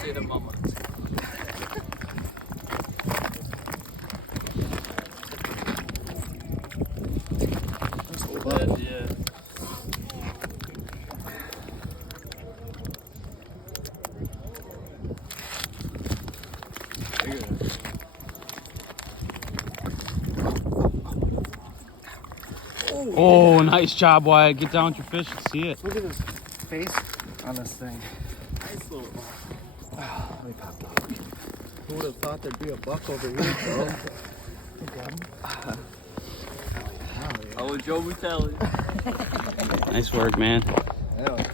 say the mama. Yeah. Oh, nice job, Wyatt. Get down with your fish and see it. Look at his face on this thing. Nice little buck. Let me pop that. Who would have thought there'd be a buck over here, bro? Oh, Joe Butelli. Nice work, man. Yeah.